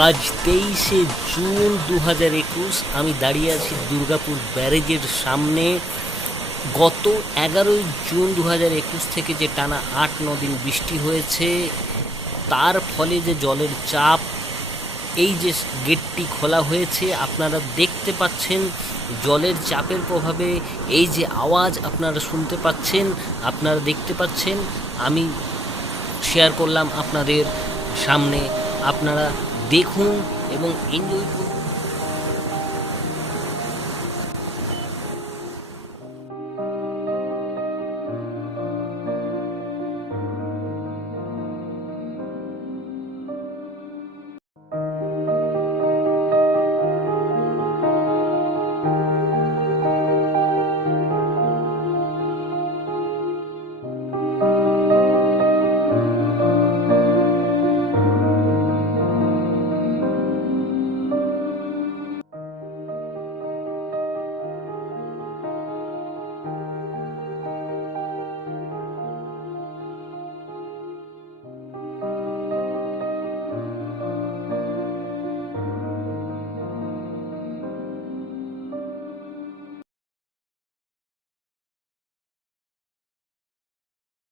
আজ 23শে জুন 2021। আমি দাঁড়িয়ে আছি দুর্গাপুর ব্যারেজের সামনে। গত 11ই জুন 2021 থেকে যে টানা 8-9 দিন বৃষ্টি হয়েছে, তার ফলে যে জলের চাপ, এই যে গেটটি খোলা হয়েছে আপনারা দেখতে পাচ্ছেন, জলের চাপের প্রভাবে এই যে আওয়াজ আপনারা শুনতে পাচ্ছেন, আপনারা দেখতে পাচ্ছেন, আমি শেয়ার করলাম আপনাদের সামনে। আপনারা দেখুন এবং এনজয় করুন।